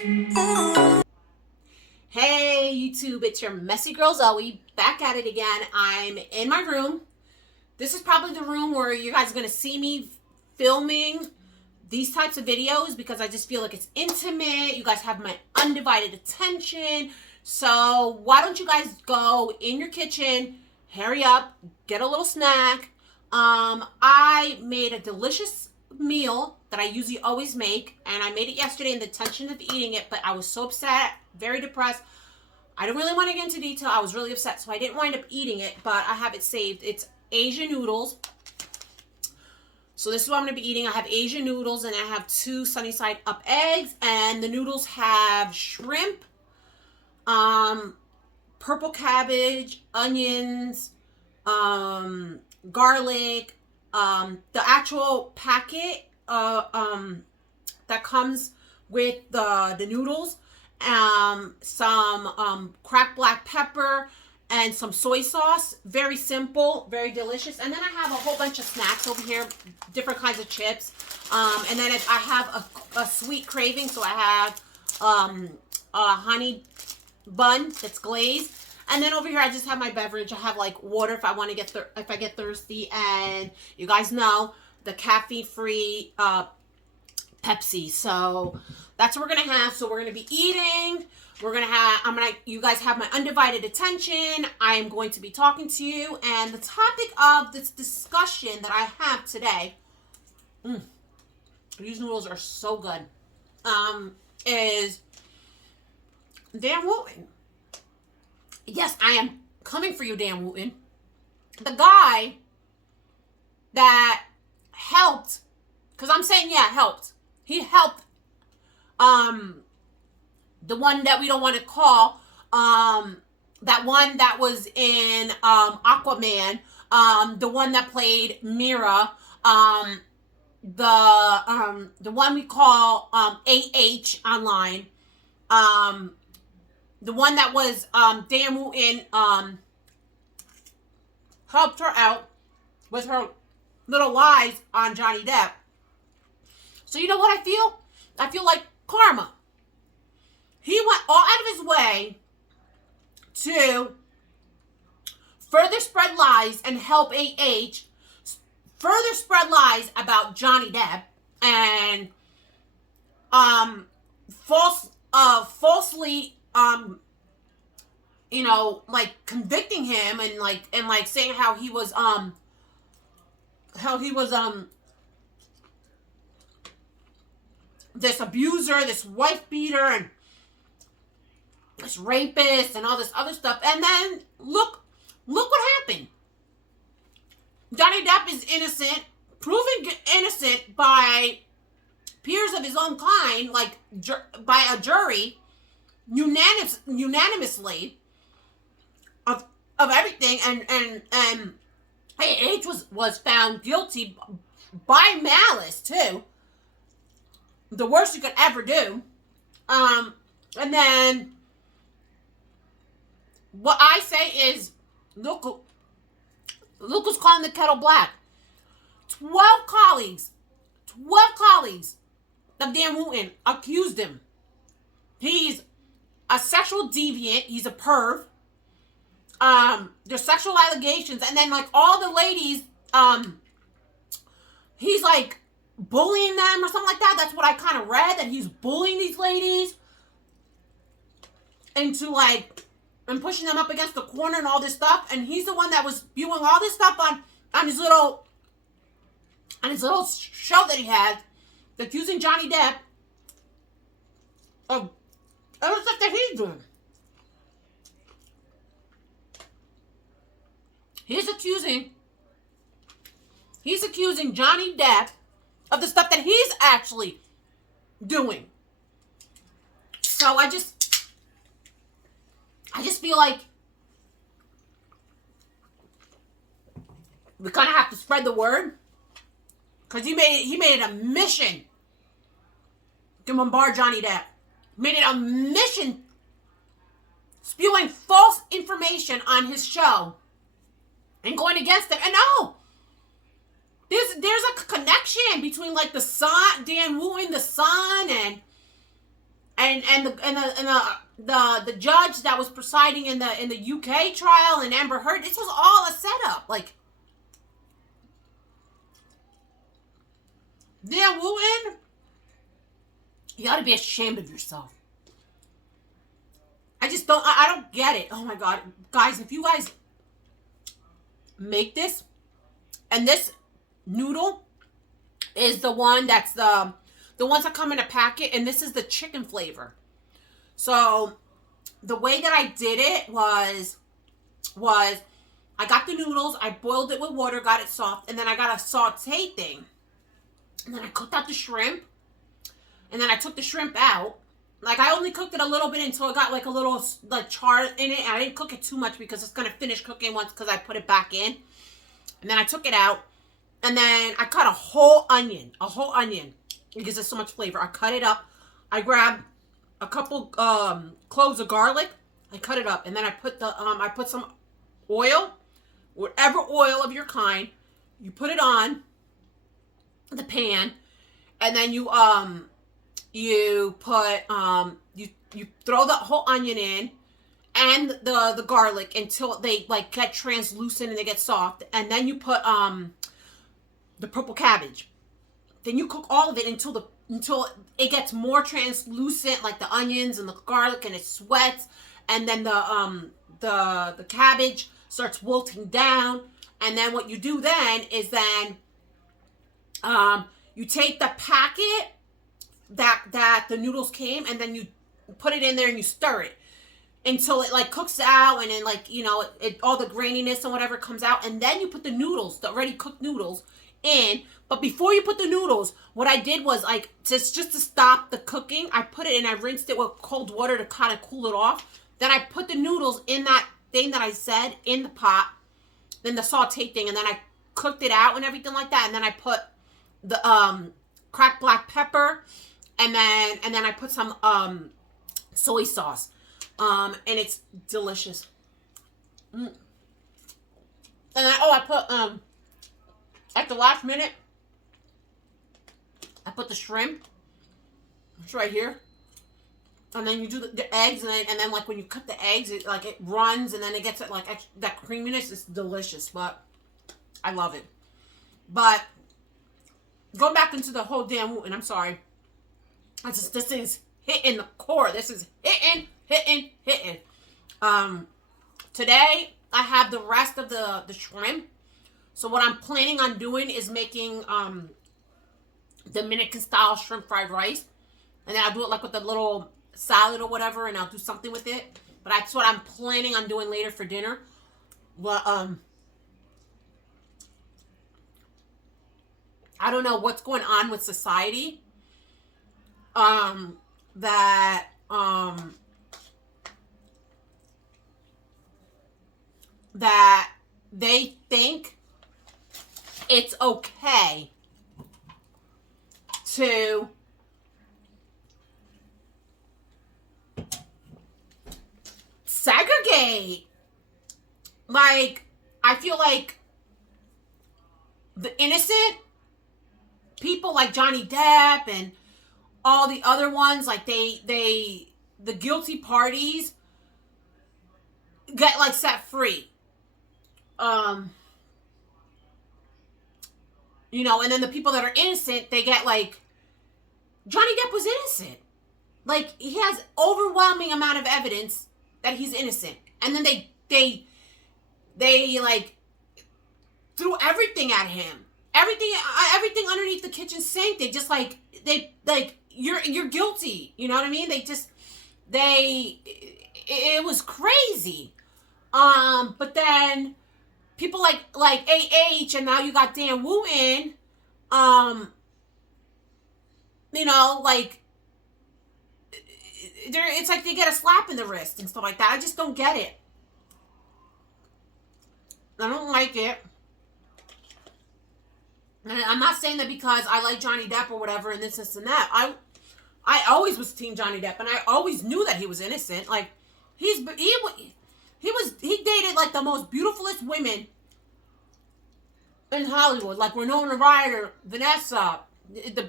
Hey YouTube, it's your messy girl Zoe, back at it again. I'm in my room. This is probably the room where you guys are going to see me filming these types of videos because I just feel like it's intimate. You guys have my undivided attention. So why don't you guys go in your kitchen, hurry up, get a little snack. I made a delicious meal that I usually always make, and I made it yesterday in the intention of eating it, but I was so upset, very depressed. I don't really want to get into detail. I was really upset, so I didn't wind up eating it, but I have it saved. It's Asian noodles. So this is what I'm going to be eating. I have Asian noodles, and I have 2 sunny side up eggs, and the noodles have shrimp, purple cabbage, onions, garlic, the actual packet that comes with the noodles, some cracked black pepper, and some soy sauce. Very simple, very delicious. And then I have a whole bunch of snacks over here, different kinds of chips. And then I have a sweet craving, so I have a honey bun that's glazed. And then over here, I just have my beverage. I have like water if I want to if I get thirsty. And you guys know the caffeine-free Pepsi. So that's what we're gonna have. So we're gonna be eating. You guys have my undivided attention. I am going to be talking to you. And the topic of this discussion that I have today, these noodles are so good, is Dan Wootton. Yes, I am coming for you, Dan Wootton. The guy that helped, because I'm saying, yeah, helped. He helped the one that we don't want to call, that one that was in Aquaman, the one that played Mira, the one we call AH online, the one that was Dan Wootton helped her out with her little lies on Johnny Depp. So you know what I feel? I feel like karma. He went all out of his way to further spread lies and help AH further spread lies about Johnny Depp and falsely like convicting him and like saying how he was this abuser, this wife beater, and this rapist, and all this other stuff. And then look what happened. Johnny Depp is innocent, proven innocent by peers of his own kind, like by a jury, unanimously of everything, and AH was found guilty by malice too. The worst you could ever do. And then what I say is, look who's calling the kettle black. 12 colleagues of Dan Wootton accused him. He's a sexual deviant. He's a perv. There's sexual allegations. And then like all the ladies, he's like bullying them or something like that. That's what I kind of read, that he's bullying these ladies into like, and pushing them up against the corner and all this stuff. And he's the one that was spewing all this stuff on his little show that he had, accusing Johnny Depp of other stuff that he's doing. He's accusing Johnny Depp of the stuff that he's actually doing. So I just feel like we kind of have to spread the word, because he made it a mission to bombard Johnny Depp. Made it a mission spewing false information on his show and going against him. And no, there's a connection between like the son, Dan Wootton, the son, the judge that was presiding in the UK trial and Amber Heard, this was all a setup. Like, Dan Wootton, you ought to be ashamed of yourself. I don't get it. Oh my God, guys, if you guys make this, and this noodle is the one that's the ones that come in a packet, and this is the chicken flavor. So the way that I did it was I got the noodles, I boiled it with water, got it soft, and then I got a saute thing. And then I cooked out the shrimp, and then I took the shrimp out. Like, I only cooked it a little bit until it got like a little like char in it. And I didn't cook it too much because it's gonna finish cooking once, because I put it back in. And then I took it out, and then I cut a whole onion, because there's so much flavor. I cut it up. I grabbed a couple cloves of garlic. I cut it up, and then I put some oil, whatever oil of your kind. You put it on the pan, and then you put you throw the whole onion in and the garlic until they like get translucent and they get soft, and then you put the purple cabbage. Then you cook all of it until it gets more translucent, like the onions and the garlic, and it sweats, and then the cabbage starts wilting down. And then what you do then is you take the packet that the noodles came, and then you put it in there and you stir it until it like cooks out, and then like, you know, it all the graininess and whatever comes out, and then you put the noodles, the already cooked noodles, in. But before you put the noodles, what I did was, like, just to stop the cooking, I put it and I rinsed it with cold water to kind of cool it off. Then I put the noodles in that thing that I said in the pot, then the saute thing, and then I cooked it out and everything like that. And then I put the cracked black pepper, and then I put some soy sauce, and it's delicious. And then I put at the last minute, I put the shrimp. It's right here. And then you do the eggs, and then like when you cut the eggs, it runs, and then it gets like that creaminess. It's delicious, but I love it. But going back into the whole Dan Wootton, I'm sorry. This is hitting the core. This is hitting. Today I have the rest of the shrimp. So what I'm planning on doing is making Dominican style shrimp fried rice, and then I'll do it like with a little salad or whatever, and I'll do something with it. But that's what I'm planning on doing later for dinner. Well, I don't know what's going on with society. That they think it's okay to segregate. Like, I feel like the innocent people like Johnny Depp and all the other ones, like the guilty parties get like set free. You know, and then the people that are innocent, they get like, Johnny Depp was innocent. Like, he has overwhelming amount of evidence that he's innocent. And then they like threw everything at him. Everything underneath the kitchen sink. They just like, you're guilty. You know what I mean? It was crazy. But then people like AH, and now you got Dan Wootton, you know, like, it's like they get a slap in the wrist and stuff like that. I just don't get it. I don't like it. And I'm not saying that because I like Johnny Depp or whatever and this and that. I always was team Johnny Depp, and I always knew that he was innocent. Like, he dated like the most beautifulest women in Hollywood, like Winona Ryder, Vanessa,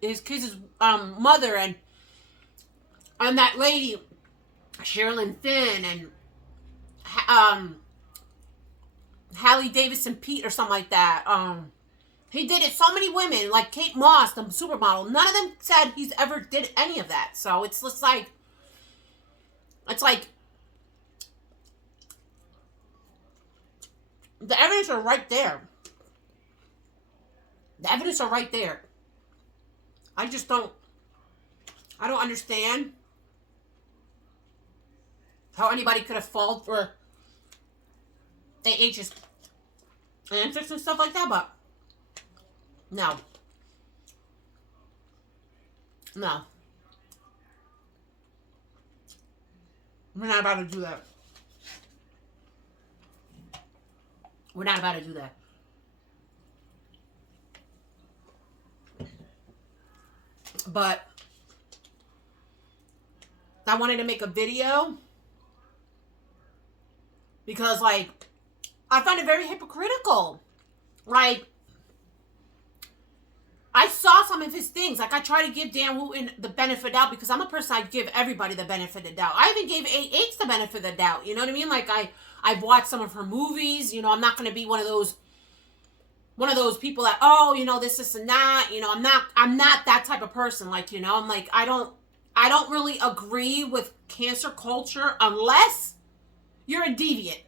his kids' mother, and And that lady, Sherilyn Finn, and Hallie Davidson Pete or something like that. He did it. So many women, like Kate Moss, the supermodel, none of them said he's ever did any of that. So it's just like, the evidence are right there. The evidence are right there. I don't understand how anybody could have fallen for AH's answers and stuff like that, but no. No. We're not about to do that. We're not about to do that. But I wanted to make a video because, like, I find it very hypocritical. Like, I saw some of his things. Like, I try to give Dan Wootton the benefit of the doubt because I'm a person, I give everybody the benefit of the doubt. I even gave AH the benefit of the doubt. You know what I mean? Like, I've watched some of her movies. You know, I'm not going to be one of those people that, oh, you know, this and that. You know, I'm not that type of person. Like, you know, I'm like, I don't really agree with cancer culture unless you're a deviant.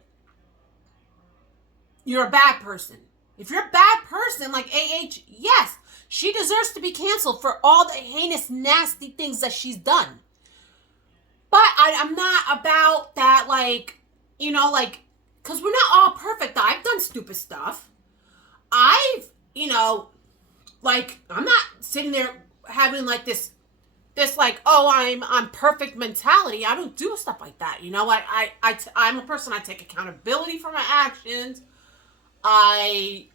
You're a bad person. If you're a bad person like AH, yes, she deserves to be canceled for all the heinous, nasty things that she's done. But I'm not about that, like, you know, like, because we're not all perfect. I've done stupid stuff. You know, like, I'm not sitting there having, like, this like, oh, I'm perfect mentality. I don't do stuff like that. You know, I'm a person, I take accountability for my actions. I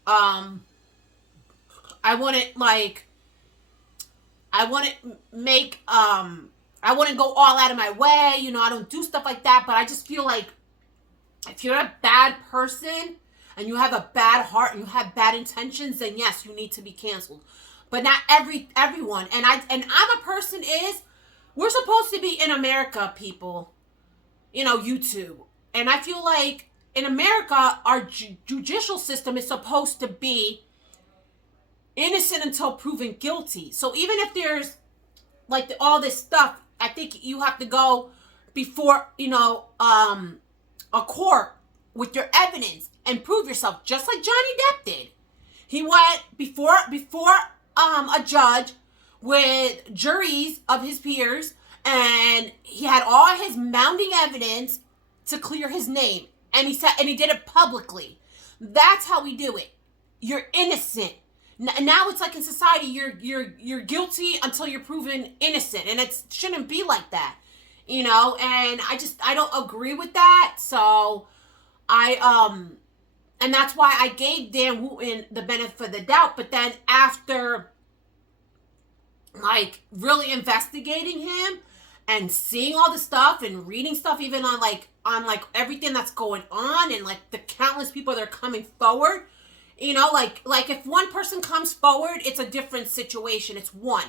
wouldn't go all out of my way. You know, I don't do stuff like that. But I just feel like if you're a bad person and you have a bad heart and you have bad intentions, then yes, you need to be canceled. But not everyone. And I'm a person we're supposed to be in America, people. You know, YouTube. And I feel like in America, our judicial system is supposed to be innocent until proven guilty. So even if there's like all this stuff, I think you have to go before, you know, a court with your evidence and prove yourself, just like Johnny Depp did. He went before a judge with juries of his peers, and he had all his mounting evidence to clear his name. And he did it publicly. That's how we do it. You're innocent. Now it's like in society, you're guilty until you're proven innocent, and it shouldn't be like that, you know. And I don't agree with that. So and that's why I gave Dan Wootton the benefit of the doubt. But then after, like, really investigating him and seeing all the stuff and reading stuff, even on everything that's going on, and like the countless people that are coming forward, you know, like if one person comes forward, it's a different situation. It's one.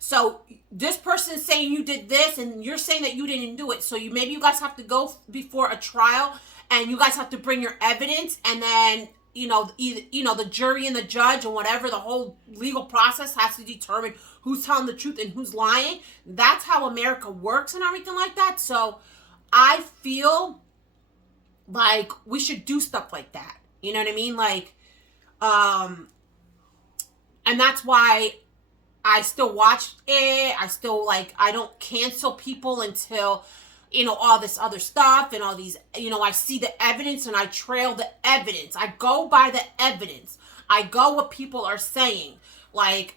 So this person is saying you did this, and you're saying that you didn't do it. So maybe you guys have to go before a trial, and you guys have to bring your evidence, and then, you know, the jury and the judge and whatever, the whole legal process has to determine who's telling the truth and who's lying. That's how America works and everything like that. So I feel like we should do stuff like that. You know what I mean? Like, and that's why I still watch it. I still, like, I don't cancel people until, you know, all this other stuff and all these, you know, I see the evidence and I trail the evidence. I go by the evidence. I go what people are saying. Like,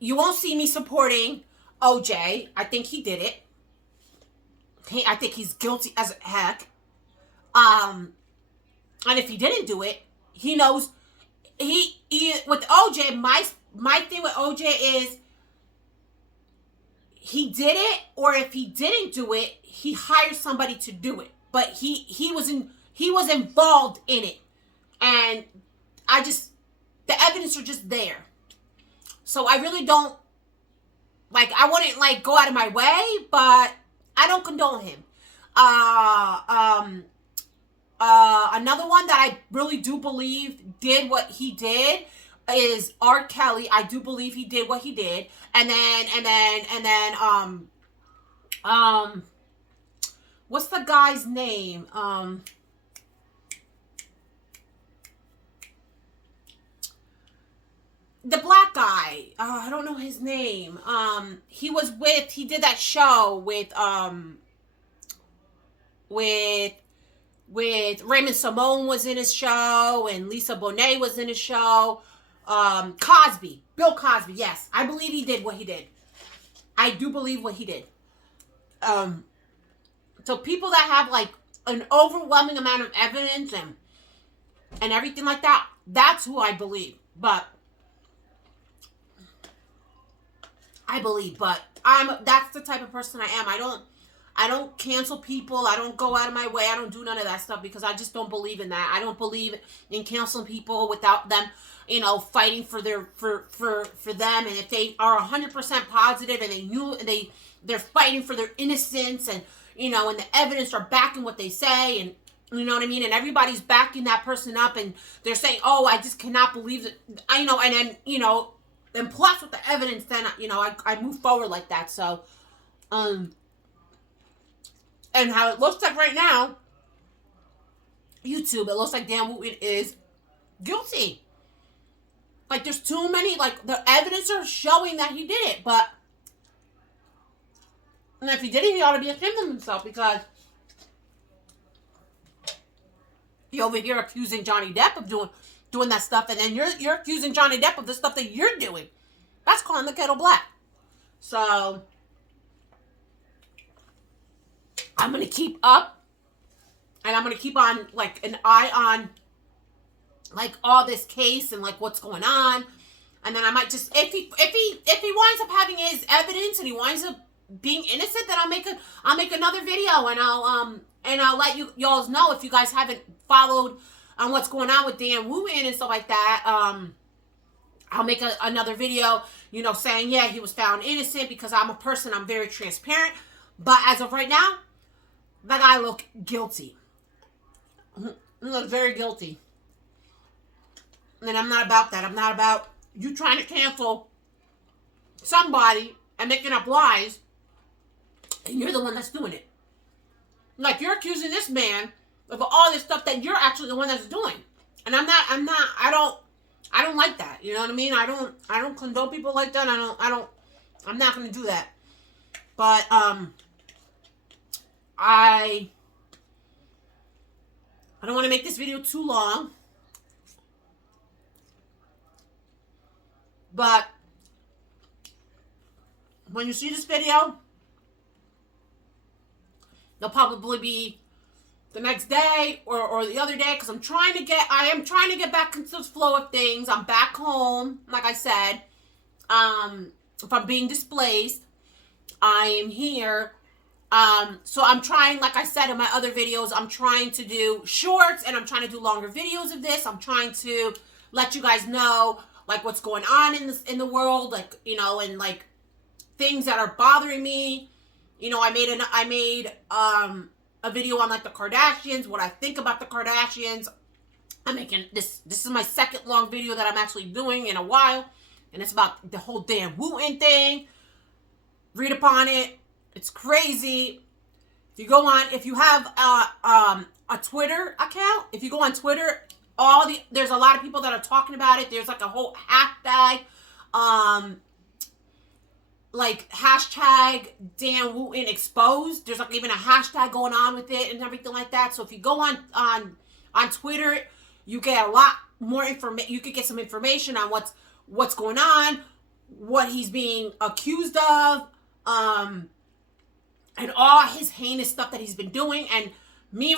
you won't see me supporting OJ. I think he did it. I think he's guilty as heck. And if he didn't do it, he knows he with OJ, my thing with OJ is he did it, or if he didn't do it, he hired somebody to do it. But he was involved in it. And the evidence are just there. So I really don't like, I wouldn't, like, go out of my way, but I don't condone him. Another one that I really do believe did what he did is R. Kelly. I do believe he did what he did. And then, what's the guy's name? The black guy. I don't know his name. He did that show with Raymond Simone was in his show, and Lisa Bonet was in his show. Cosby. Bill Cosby, yes. I believe he did what he did. I do believe what he did. So people that have, like, an overwhelming amount of evidence and everything like that, that's who I believe. But that's the type of person I am. I don't cancel people. I don't go out of my way. I don't do none of that stuff because I just don't believe in that. I don't believe in canceling people without them, you know, fighting for them. And if they are 100% positive and they're fighting for their innocence, and, you know, and the evidence are backing what they say, and, you know what I mean? And everybody's backing that person up, and they're saying, oh, I just cannot believe that, and then, you know, and plus with the evidence, then, you know, I move forward like that. So, and how it looks like right now, YouTube, it looks like Dan Wootton is guilty. Like, there's too many, like, the evidence are showing that he did it, but, and if he did it, he ought to be ashamed of himself, because he over here accusing Johnny Depp of doing that stuff, and then you're accusing Johnny Depp of the stuff that you're doing. That's calling the kettle black. So I'm gonna keep up, and I'm gonna keep on, like, an eye on, like, all this case and, like, what's going on. And then I might just, if he winds up having his evidence and he winds up being innocent, then I'll make another video, and I'll let y'all know, if you guys haven't followed on what's going on with Dan Wootton and stuff like that. I'll make another video, you know, saying, yeah, he was found innocent, because I'm a person, I'm very transparent. But as of right now, that guy look guilty. He looks very guilty. And I'm not about that. I'm not about you trying to cancel somebody and making up lies, and you're the one that's doing it. Like, you're accusing this man of all this stuff that you're actually the one that's doing. And I don't like that. You know what I mean? I don't condone people like that. I'm not going to do that. But, I don't want to make this video too long. But when you see this video, they'll probably be the next day or the other day, because I am trying to get back into the flow of things. I'm back home, like I said. If I'm being displaced, I am here. So I'm trying, like I said in my other videos, I'm trying to do shorts, and I'm trying to do longer videos of this. I'm trying to let you guys know, like, what's going on in the world, like, you know, and, like, things that are bothering me. You know, I made a video on, like, the Kardashians, what I think about the Kardashians. I'm making this is my second long video that I'm actually doing in a while, and it's about the whole Dan Wootton thing. Read upon it. It's crazy. If you have a Twitter account, if you go on Twitter, there's a lot of people that are talking about it. There's, like, a whole hashtag, like, hashtag Dan Wootton exposed. There's, like, even a hashtag going on with it and everything like that. So if you go on Twitter, you get a lot more information. You could get some information on what's going on, what he's being accused of, and all his heinous stuff that he's been doing. And me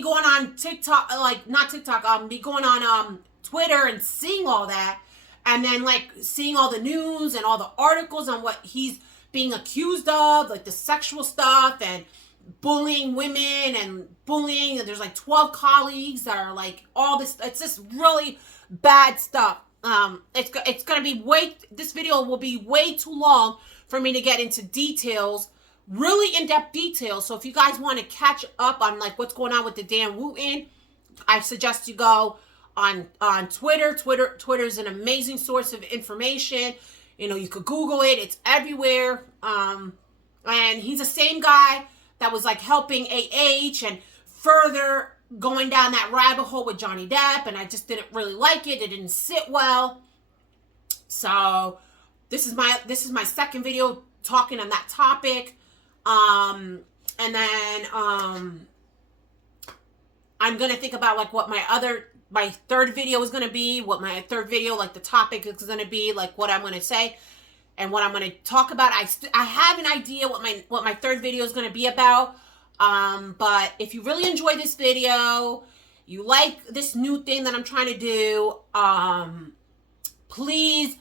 going on TikTok, like, not TikTok, me going on Twitter and seeing all that, and then, like, seeing all the news and all the articles on what he's being accused of, like the sexual stuff and bullying women and bullying, and there's, like, 12 colleagues that are, like, all this. It's just really bad stuff. It's gonna be this video will be way too long for me to get into details, really in-depth details. So if you guys want to catch up on like what's going on with the Dan Wootton, I suggest you go on Twitter. Twitter is an amazing source of information. You know, you could Google it. It's everywhere. And he's the same guy that was like helping AH and further going down that rabbit hole with Johnny Depp. And I just didn't really like it. It didn't sit well. So this is my second video talking on that topic. And then I'm going to think about like what my third video is going to be, what my third video, like the topic is going to be, like what I'm going to say and what I'm going to talk about. I have an idea what my third video is going to be about. But if you really enjoy this video, you like this new thing that I'm trying to do, please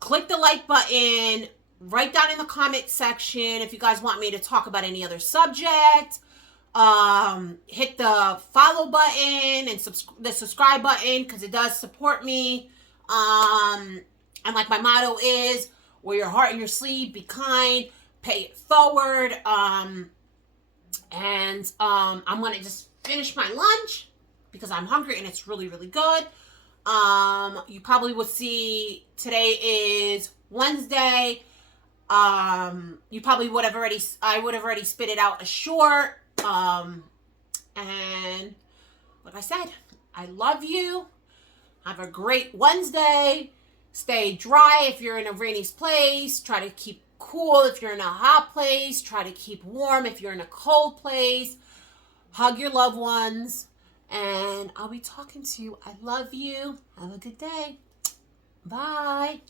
click the like button, write down in the comment section if you guys want me to talk about any other subject. Hit the follow button and the subscribe button because it does support me. And like my motto is, wear your heart in your sleeve, be kind, pay it forward. And I'm going to just finish my lunch because I'm hungry and it's really, really good. You probably will see today is Wednesday. You probably would have already, I would have already spit it out a short. And like I said, I love you. Have a great Wednesday. Stay dry if you're in a rainy place. Try to keep cool if you're in a hot place. Try to keep warm if you're in a cold place. Hug your loved ones. And I'll be talking to you. I love you. Have a good day. Bye.